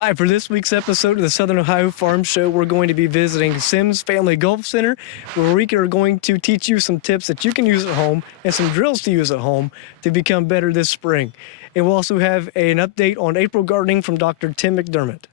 Hi, for this week's episode of the Southern Ohio Farm Show, we're going to be visiting Sims Family Golf Center, where we are going to teach you some tips that you can use at home and some drills to use at home to become better this spring. And we'll also have an update on April gardening from Dr. Tim McDermott.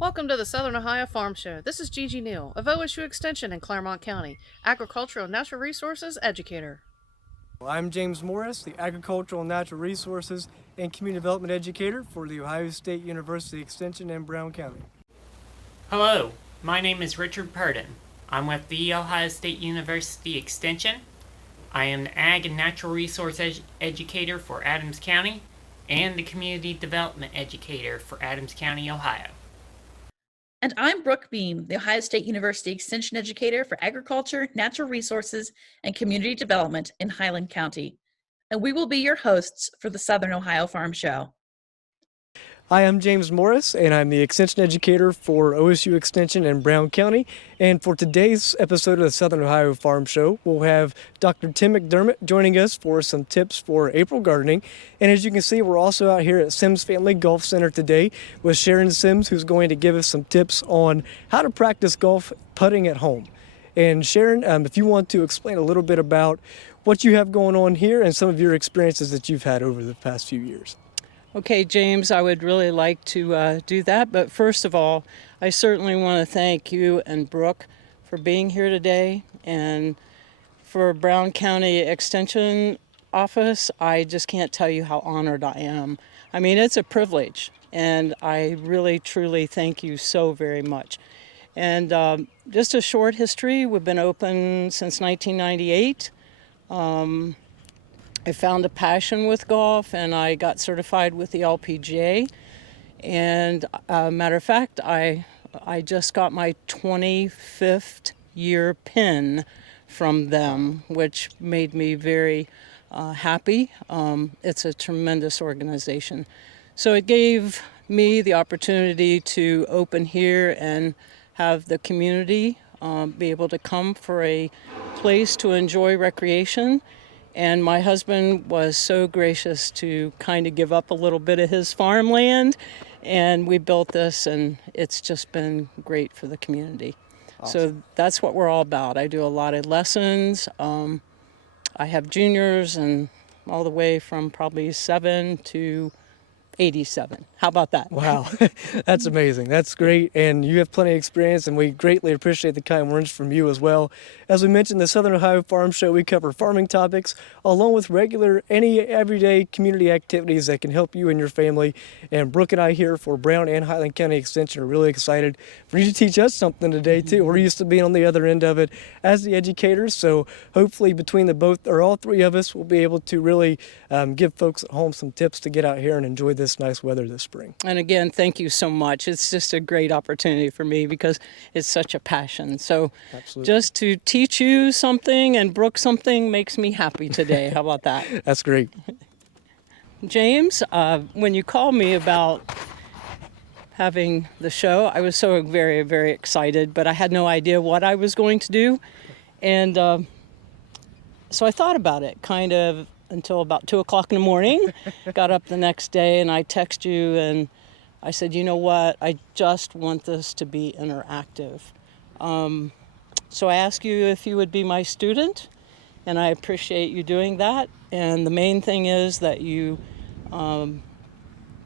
Welcome to the Southern Ohio Farm Show. This is Gigi Neal of OSU Extension in Claremont County, Agricultural and Natural Resources Educator. I'm James Morris, the Agricultural and Natural Resources and Community Development Educator for the Ohio State University Extension in Brown County. Hello, my name is Richard Purdon. I'm with the Ohio State University Extension. I am the Ag and Natural Resource Educator for Adams County and the Community Development Educator for Adams County, Ohio. And I'm Brooke Beam, the Ohio State University Extension Educator for Agriculture, Natural Resources, and Community Development in Highland County. And we will be your hosts for the Southern Ohio Farm Show. Hi, I'm James Morris, and I'm the Extension Educator for OSU Extension in Brown County. And for today's episode of the Southern Ohio Farm Show, we'll have Dr. Tim McDermott joining us for some tips for April gardening. And as you can see, we're also out here at Sims Family Golf Center today with Sharon Sims, who's going to give us some tips on how to practice golf putting at home. And Sharon, if you want to explain a little bit about what you have going on here and some of your experiences that you've had over the past few years. Okay, James, I would really like to do that. But first of all, I certainly want to thank you and Brooke for being here today. And for Brown County Extension Office, I just can't tell you how honored I am. I mean, it's a privilege. And I really, truly thank you so very much. And just a short history, we've been open since 1998. I found a passion with golf and I got certified with the LPGA. And matter of fact, I just got my 25th year pin from them, which made me very happy. It's a tremendous organization. So it gave me the opportunity to open here and have the community be able to come for a place to enjoy recreation. And my husband was so gracious to kind of give up a little bit of his farmland, and we built this, and it's just been great for the community. Awesome. So that's what we're all about. I do a lot of lessons. I have juniors and all the way from probably 7 to 87. How about that? Wow, that's amazing. That's great. And you have plenty of experience, and we greatly appreciate the kind words from you as well. As we mentioned, the Southern Ohio Farm Show, we cover farming topics along with regular, any everyday community activities that can help you and your family. And Brooke and I here for Brown and Highland County Extension are really excited for you to teach us something today too. We're used to being on the other end of it as the educators. So hopefully between the both or all three of us, we'll be able to really give folks at home some tips to get out here and enjoy this nice weather this spring. And again, thank you so much. It's just a great opportunity for me because it's such a passion. So absolutely. Just to teach you something and Brooke something makes me happy today. How about that? That's great. James, when you called me about having the show, I was so very, very excited, but I had no idea what I was going to do. And so I thought about it kind of until about 2 o'clock in the morning. Got up the next day and I texted you and I said, you know what, I just want this to be interactive. So I asked you if you would be my student, and I appreciate you doing that. And the main thing is that you,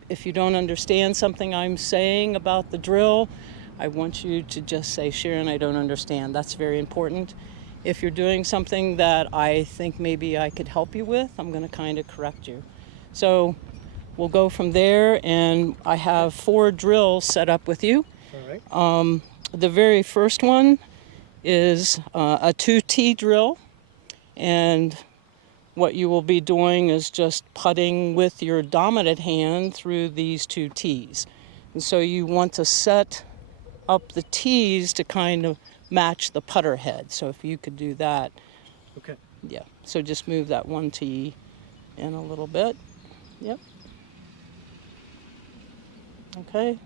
if you don't understand something I'm saying about the drill, I want you to just say, Sharon, I don't understand. That's very important. If you're doing something that I think maybe I could help you with, I'm going to kind of correct you. So we'll go from there, and I have 4 drills set up with you. All right. The very first one is a 2-tee drill, and what you will be doing is just putting with your dominant hand through these 2 tees. And so you want to set up the tees to kind of match the putter head. So if you could do that, Okay. yeah. So just move that one tee in a little bit. Yep. Okay.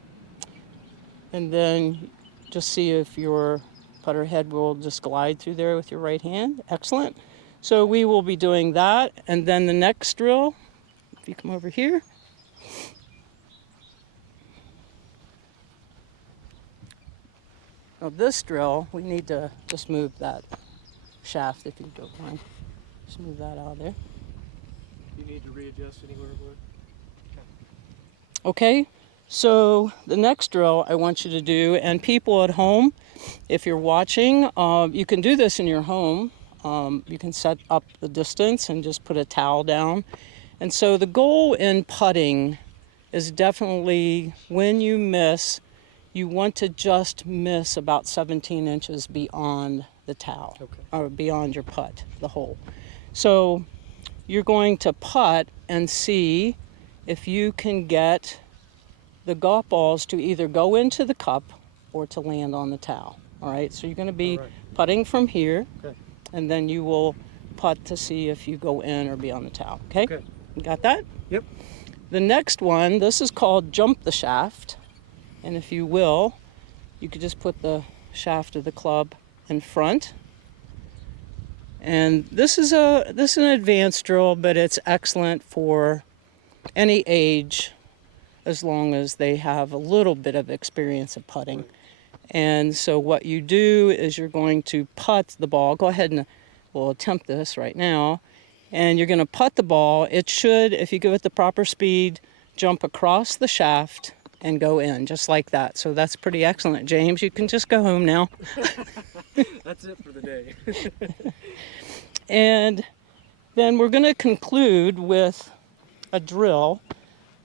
And then just see if your putter head will just glide through there with your right hand. Excellent. So we will be doing that. And then the next drill, if you come over here. Now this drill, we need to just move that shaft, if you don't mind. Just move that out of there. You need to readjust anywhere, Wood? Okay, so the next drill I want you to do, and people at home, if you're watching, you can do this in your home. You can set up the distance and just put a towel down. And so the goal in putting is definitely when you miss, you want to just miss about 17 inches beyond the towel, Okay. or beyond your putt, the hole. So you're going to putt and see if you can get the golf balls to either go into the cup or to land on the towel. All right, so you're going to be All right. putting from here, Okay. and then you will putt to see if you go in or be on the towel. Okay? Okay. You got that? Yep. The next one, this is called jump the shaft. And if you will, you could just put the shaft of the club in front. And this is an advanced drill, but it's excellent for any age as long as they have a little bit of experience of putting. Right. And so what you do is you're going to putt the ball. Go ahead and we'll attempt this right now. And you're going to putt the ball. It should, if you give it the proper speed, jump across the shaft and go in, just like that. So that's pretty excellent, James. You can just go home now. That's it for the day. And then we're going to conclude with a drill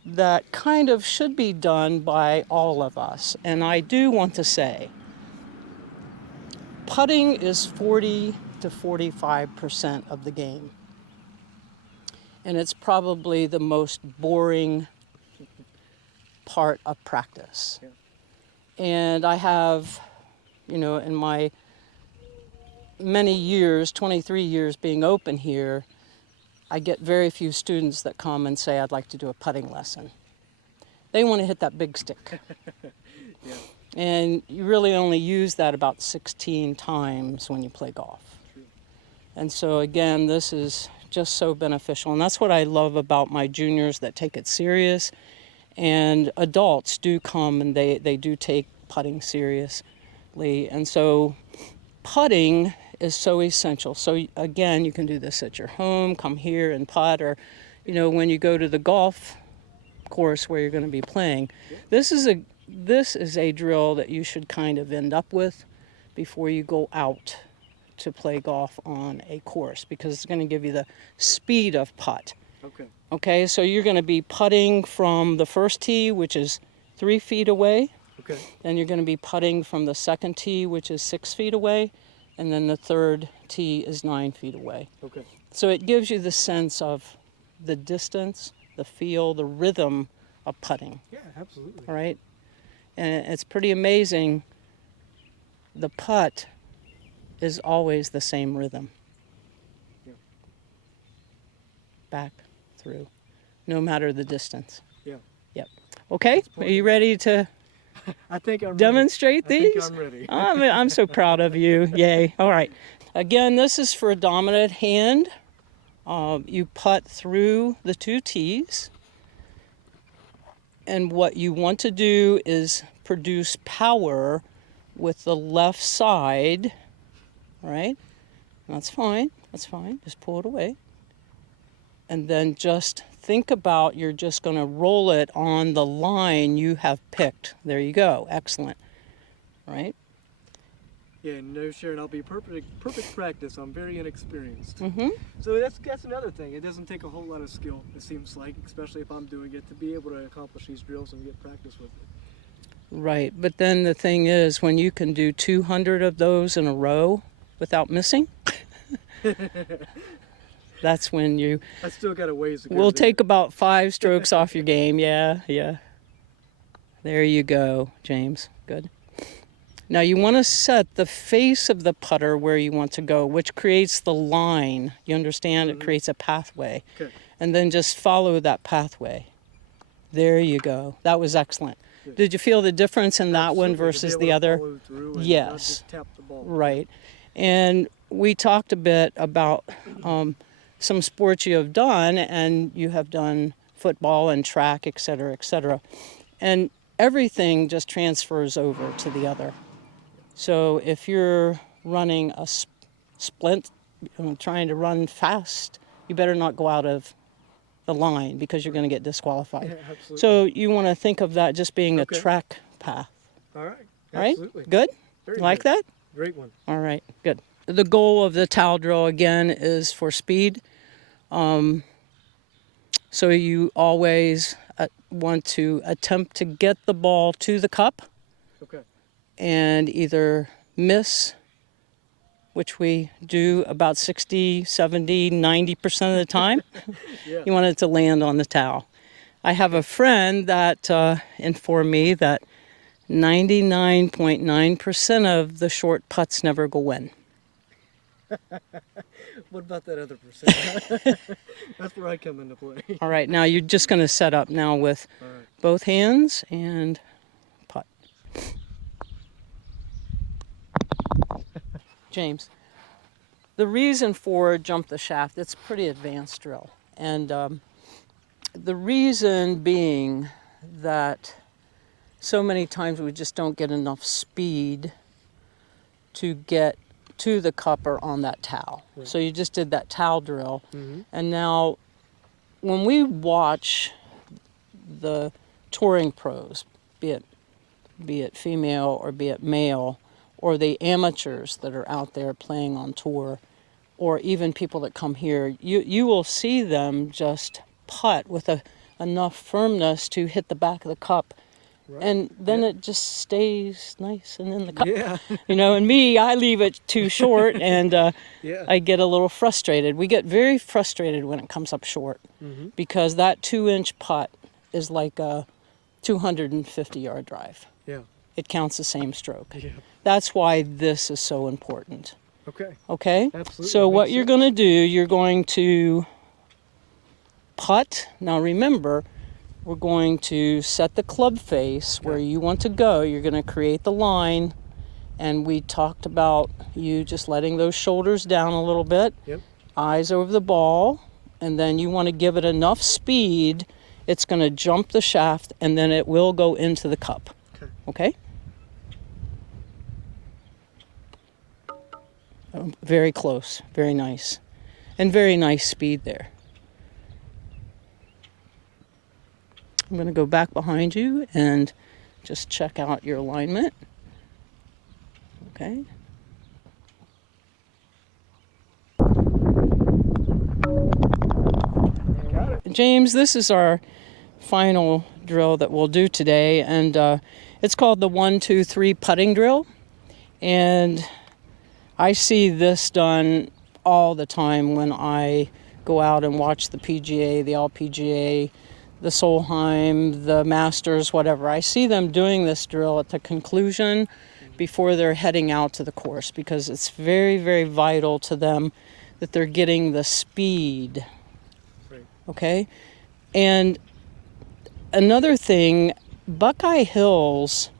that kind of should be done by all of us. And I do want to say, putting is 40 to 45% of the game. And it's probably the most boring part of practice. Yeah. And I have, in my many years, 23 years being open here, I get very few students that come and say, I'd like to do a putting lesson. They want to hit that big stick. Yeah. And you really only use that about 16 times when you play golf. True. And so again, this is just so beneficial. And that's what I love about my juniors that take it serious. And adults do come and they do take putting seriously. And so putting is so essential. So again, you can do this at your home, come here and putt, or when you go to the golf course where you're going to be playing. This is a drill that you should kind of end up with before you go out to play golf on a course, because it's going to give you the speed of putt. Okay. Okay, so you're going to be putting from the first tee, which is 3 feet away. Okay. Then you're going to be putting from the second tee, which is 6 feet away. And then the third tee is 9 feet away. Okay. So it gives you the sense of the distance, the feel, the rhythm of putting. Yeah, absolutely. All right? And it's pretty amazing. The putt is always the same rhythm. Yeah. Back, through, no matter the distance. Yeah. Yep. Okay, are you ready to I think I'm demonstrate ready. I these? think I'm ready. I'm so proud of you. Yay. All right. Again, this is for a dominant hand. You putt through the 2 tees. And what you want to do is produce power with the left side. All right? That's fine. That's fine. Just pull it away. And then just think about, you're just going to roll it on the line you have picked. There you go. Excellent. All right? Yeah, no, Sharon, I'll be perfect practice. I'm very inexperienced. Mm-hmm. So that's another thing. It doesn't take a whole lot of skill, it seems like, especially if I'm doing it, to be able to accomplish these drills and get practice with it. Right. But then the thing is, when you can do 200 of those in a row without missing, that's when you I still got a ways to go. will there. take about 5 strokes off your game. Yeah, yeah. There you go, James. Good. Now you want to set the face of the putter where you want to go, which creates the line. You understand? It creates a pathway. Okay. And then just follow that pathway. There you go. That was excellent. Good. Did you feel the difference in that one Absolutely, to be versus able the to other? follow through and not Yes. just tap the ball. Right. And we talked a bit about some sports you have done, and you have done football and track, et cetera, et cetera. And everything just transfers over to the other. So if you're running a splint, trying to run fast, you better not go out of the line because you're going to get disqualified. Yeah, absolutely. So you want to think of that just being Okay. a track path. All right. All right? Absolutely. Good? Very Like good. that? Great one. All right, good. The goal of the towel drill again is for speed. So you always want to attempt to get the ball to the cup Okay. and either miss, which we do about 60, 70, 90% of the time. Yeah. You want it to land on the towel. I have a friend that informed me that 99.9% of the short putts never go in. What about that other percent? That's where I come into play. All right, now you're just going to set up now with All right. both hands and putt. James, the reason for jump the shaft, it's a pretty advanced drill. And the reason being that so many times we just don't get enough speed to get to the cup or on that towel. Right. So you just did that towel drill. Mm-hmm. And now when we watch the touring pros, be it female or be it male, or the amateurs that are out there playing on tour, or even people that come here, you will see them just putt with enough firmness to hit the back of the cup. Right. And then Yeah. it just stays nice and in the cup. Yeah. And me, I leave it too short and Yeah. I get a little frustrated. We get very frustrated when it comes up short Mm-hmm. because that 2-inch putt is like a 250-yard drive. Yeah. It counts the same stroke. Yeah. That's why this is so important. Okay. Okay? Absolutely. So what Makes you're sense. going to do, you're going to putt. Now remember, we're going to set the club face where you want to go. You're going to create the line. And we talked about you just letting those shoulders down a little bit. Yep. Eyes over the ball. And then you want to give it enough speed. It's going to jump the shaft and then it will go into the cup. Okay. Okay? Very close. Very nice. And very nice speed there. I'm going to go back behind you and just check out your alignment. Okay. James, this is our final drill that we'll do today, and it's called the 1-2-3 putting drill. And I see this done all the time when I go out and watch the PGA, the LPGA, the Solheim, the Masters, whatever. I see them doing this drill at the conclusion before they're heading out to the course because it's very, very vital to them that they're getting the speed. Right. Okay? And another thing, Buckeye Hills,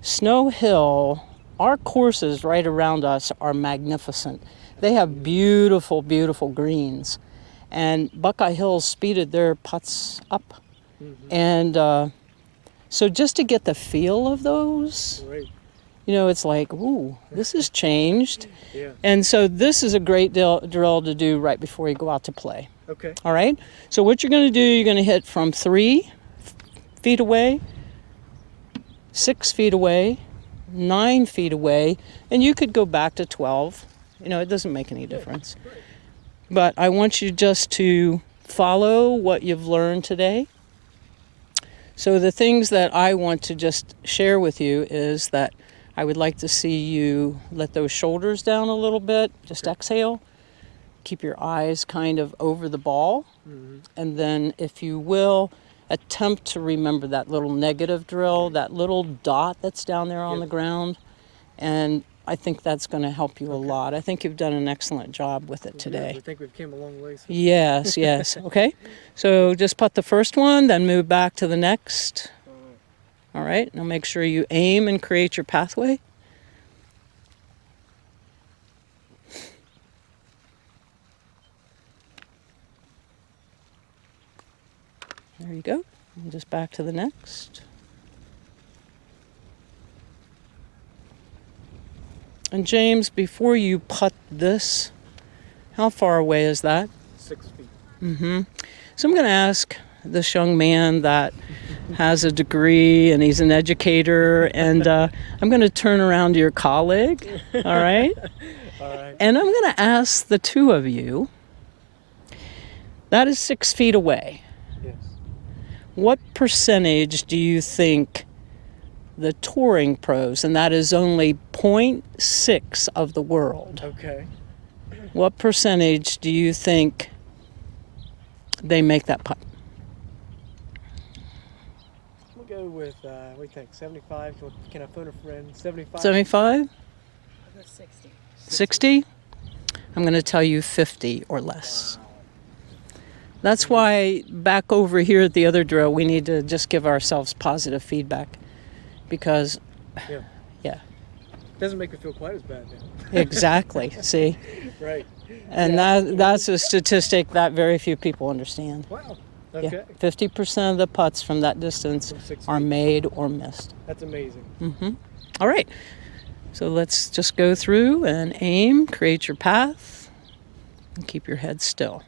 Snow Hill, our courses right around us are magnificent. They have beautiful, beautiful greens. And Buckeye Hills speeded their putts up. Mm-hmm. And so just to get the feel of those, Right. it's like, ooh, this has changed. Yeah. And so this is a great drill to do right before you go out to play. Okay. All right? So what you're going to do, you're going to hit from 3 feet away, 6 feet away, 9 feet away, and you could go back to 12. It doesn't make any difference. Right. But I want you just to follow what you've learned today. So the things that I want to just share with you is that I would like to see you let those shoulders down a little bit, just exhale. Keep your eyes kind of over the ball. Mm-hmm. And then if you will, attempt to remember that little negative drill, that little dot that's down there on Yep. the ground. And I think that's going to help you a lot. I think you've done an excellent job with it I today. think we've came a long way. So. Yes, yes. Okay. So just put the first one, then move back to the next. All right. Now make sure you aim and create your pathway. There you go. And just back to the next. And James, before you putt this, how far away is that? 6 feet. So I'm going to ask this young man that has a degree and he's an educator, and I'm going to turn around to your colleague, all right? All right. And I'm going to ask the two of you, that is 6 feet away. Yes. What percentage do you think the touring pros, and that is only 0.6 of the world, Okay. what percentage do you think they make that putt? We'll go with, what do you think, 75? Can I phone a friend? 75? 75? 60. 60? I'm going to tell you 50 or less. That's why back over here at the other drill, we need to just give ourselves positive feedback, because, Yeah. yeah, Doesn't make me feel quite as bad then. exactly. See? Right. And that's a statistic that very few people understand. Wow. Yeah, Okay. 50% of the putts from that distance From 6 are feet. made or missed. That's amazing. All right, so let's just go through and aim, create your path, and keep your head still.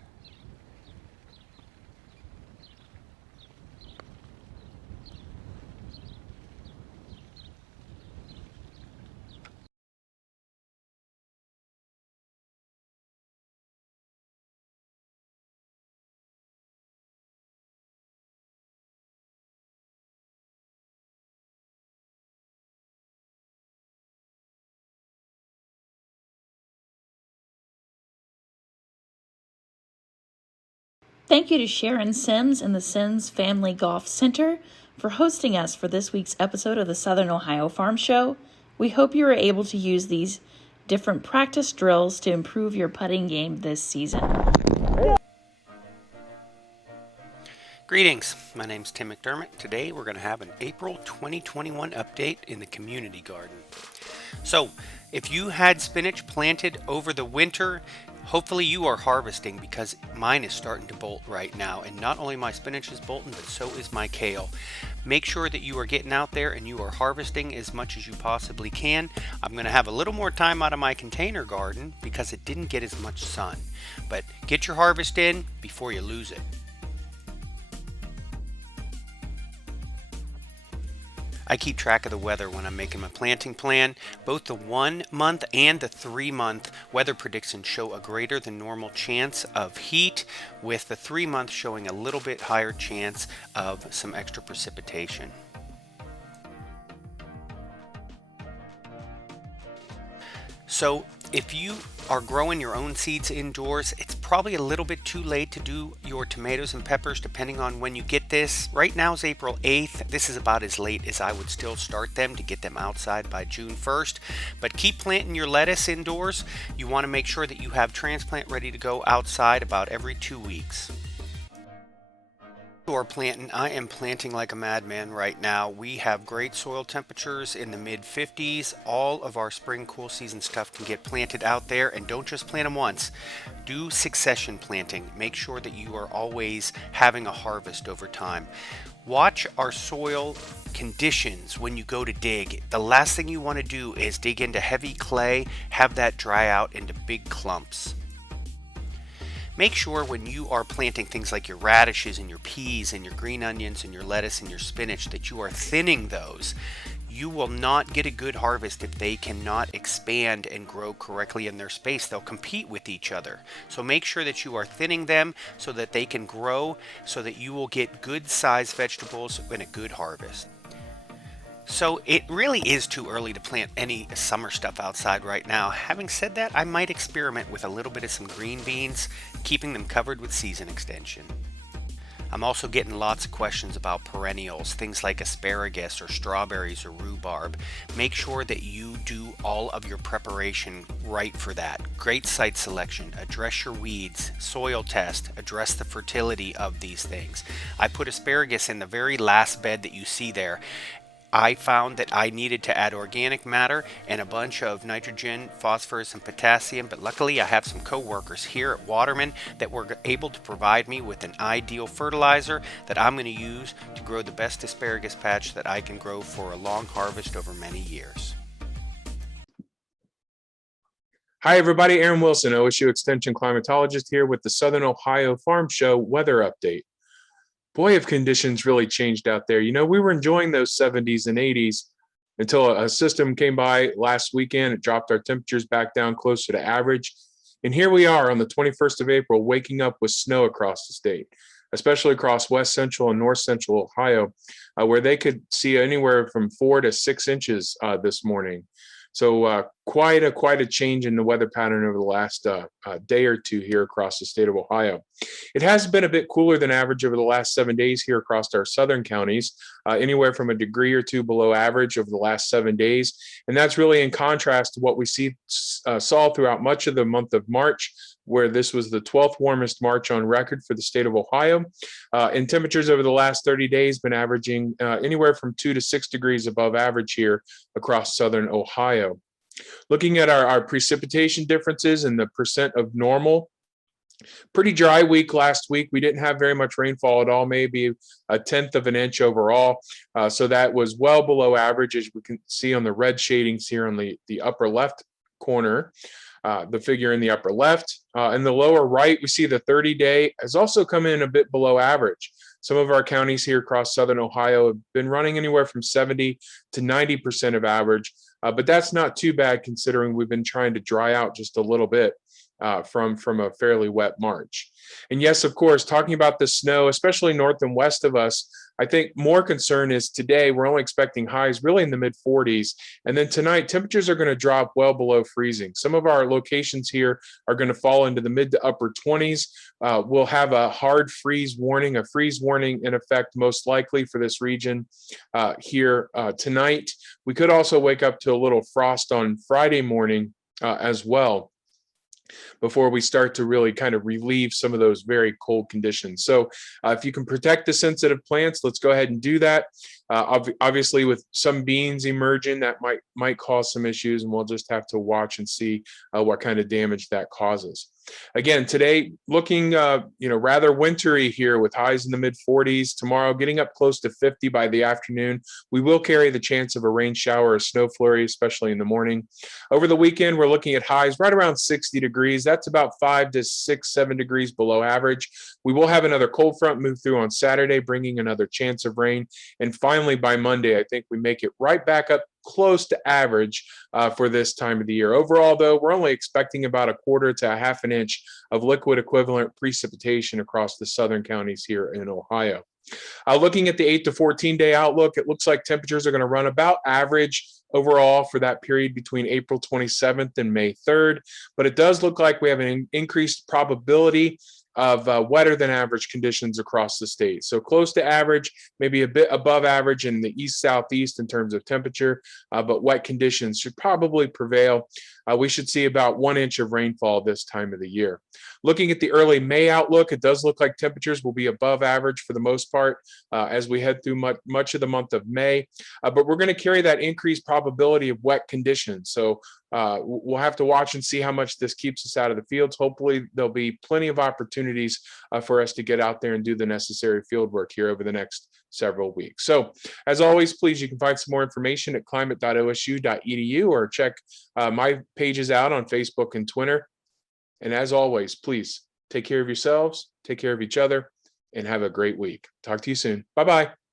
Thank you to Sharon Sims and the Sims Family Golf Center for hosting us for this week's episode of the Southern Ohio Farm Show. We hope you are able to use these different practice drills to improve your putting game this season. Greetings, my name's Tim McDermott. Today we're going to have an April 2021 update in the community garden. So, if you had spinach planted over the winter, hopefully you are harvesting, because mine is starting to bolt right now. And not only my spinach is bolting, but so is my kale. Make sure that you are getting out there and you are harvesting as much as you possibly can. I'm going to have a little more time out of my container garden because it didn't get as much sun. But get your harvest in before you lose it. I keep track of the weather when I'm making my planting plan. Both the 1 month and the 3 month weather predictions show a greater than normal chance of heat, with the 3 month showing a little bit higher chance of some extra precipitation. So if you are growing your own seeds indoors, it's probably a little bit too late to do your tomatoes and peppers depending on when you get this. Right now is April 8th. This is about as late as I would still start them to get them outside by June 1st. But keep planting your lettuce indoors. You want to make sure that you have transplant ready to go outside about every 2 weeks. Or planting, I am planting like a madman right now. We have great soil temperatures in the mid 50s. All of our spring cool season stuff can get planted out there, and don't just plant them once. Do succession planting. Make sure that you are always having a harvest over time. Watch our soil conditions when you go to dig. The last thing you want to do is dig into heavy clay, have that dry out into big clumps. Make sure when you are planting things like your radishes and your peas and your green onions and your lettuce and your spinach that you are thinning those. You will not get a good harvest if they cannot expand and grow correctly in their space. They'll compete with each other. So make sure that you are thinning them so that they can grow, so that you will get good sized vegetables and a good harvest. So it really is too early to plant any summer stuff outside right now. Having said that, I might experiment with a little bit of some green beans, keeping them covered with season extension. I'm also getting lots of questions about perennials, things like asparagus or strawberries or rhubarb. Make sure that you do all of your preparation right for that. Great site selection, address your weeds, soil test, address the fertility of these things. I put asparagus in the very last bed that you see there. I found that I needed to add organic matter and a bunch of nitrogen, phosphorus, and potassium, but luckily I have some co-workers here at Waterman that were able to provide me with an ideal fertilizer that I'm going to use to grow the best asparagus patch that I can grow for a long harvest over many years. Hi, everybody. Aaron Wilson, OSU Extension climatologist here with the Southern Ohio Farm Show weather update. Boy, have conditions really changed out there. You know, we were enjoying those 70s and 80s until a system came by last weekend. It dropped our temperatures back down closer to average. And here we are on the 21st of April, waking up with snow across the state, especially across west central and north central Ohio, where they could see anywhere from 4 to 6 inches this morning. So quite a change in the weather pattern over the last day or two here across the state of Ohio. It has been a bit cooler than average over the last 7 days here across our southern counties, anywhere from a degree or two below average over the last 7 days. And that's really in contrast to what we saw throughout much of the month of March, where this was the 12th warmest March on record for the state of Ohio. And temperatures over the last 30 days been averaging anywhere from 2 to 6 degrees above average here across southern Ohio. Looking at our precipitation differences and the percent of normal, pretty dry week last week. We didn't have very much rainfall at all, maybe 1/10 of an inch overall. So that was well below average, as we can see on the red shadings here on the upper left corner. The figure in the upper left. In the lower right, we see the 30-day has also come in a bit below average. Some of our counties here across southern Ohio have been running anywhere from 70 to 90% of average, but that's not too bad considering we've been trying to dry out just a little bit from a fairly wet March. And yes, of course, talking about the snow, especially north and west of us, I think more concern is today we're only expecting highs really in the mid 40s. And then tonight, temperatures are going to drop well below freezing. Some of our locations here are going to fall into the mid to upper 20s. We'll have a hard freeze warning in effect most likely for this region here tonight. We could also wake up to a little frost on Friday morning as well, before we start to really kind of relieve some of those very cold conditions. So if you can protect the sensitive plants, let's go ahead and do that. Obviously, with some beans emerging, that might cause some issues, and we'll just have to watch and see what kind of damage that causes. Again, today looking rather wintry here with highs in the mid 40s. Tomorrow getting up close to 50 by the afternoon. We will carry the chance of a rain shower or snow flurry, especially in the morning. Over the weekend, we're looking at highs right around 60 degrees. That's about 5 to 6, 7 degrees below average. We will have another cold front move through on Saturday, bringing another chance of rain. And finally, by Monday, I think we make it right back up close to average for this time of the year. Overall, though, we're only expecting about 1/4 to 1/2 an inch of liquid equivalent precipitation across the southern counties here in Ohio. Looking at the 8 to 14-day outlook, it looks like temperatures are going to run about average overall for that period between April 27th and May 3rd. But it does look like we have an increased probability of wetter than average conditions across the state. So close to average, maybe a bit above average in the east-southeast in terms of temperature, but wet conditions should probably prevail. We should see about 1 inch of rainfall this time of the year. Looking at the early May outlook, it does look like temperatures will be above average for the most part as we head through much of the month of May, but we're going to carry that increased probability of wet conditions. So we'll have to watch and see how much this keeps us out of the fields. Hopefully there'll be plenty of opportunities for us to get out there and do the necessary field work here over the next several weeks. So as always, please, you can find some more information at climate.osu.edu or check my pages out on Facebook and Twitter. And as always, please take care of yourselves, take care of each other, and have a great week. Talk to you soon. Bye-bye.